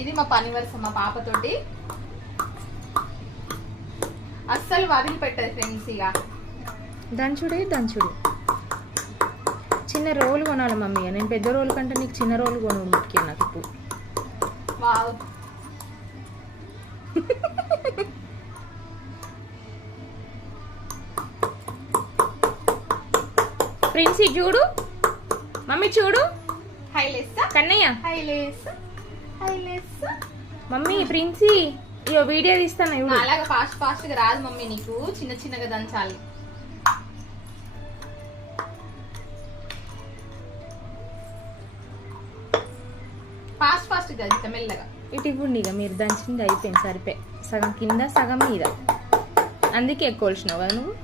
ఇది మా పని వరుస మా పాపతోటి అస్సలు వదిలిపెట్టదు ఫ్రెండ్స్. ఇక దంచుడే దంచుడు. చిన్న రోలు కొనాలి మమ్మీ. నేను పెద్ద రోలు కంటే నీకు చిన్న రోలు కొను ముఖ్యం నాకు ఇప్పుడు. వావ్ ప్రిన్సీ చూడు మమ్మీ చూడు. హైలెస్ కన్నయ్య హైలెస్ హైలెస్. మమ్మీ ప్రిన్సీ ఇయో వీడియో తీస్తాను చూడు. అలాగా ఫాస్ట్ ఫాస్ట్ గా రాదు మమ్మీ, నీకు చిన్న చిన్నగా దంచాలి. ఫాస్ట్ ఫాస్ట్ గా మెల్లగా. ఇటు ఇవ్వండి. ఇక మీరు దంచింది అయిపోయింది, సరిపోయి సగం కింద సగం మీద, అందుకే ఎక్కువ వచ్చినావు కదా నువ్వు.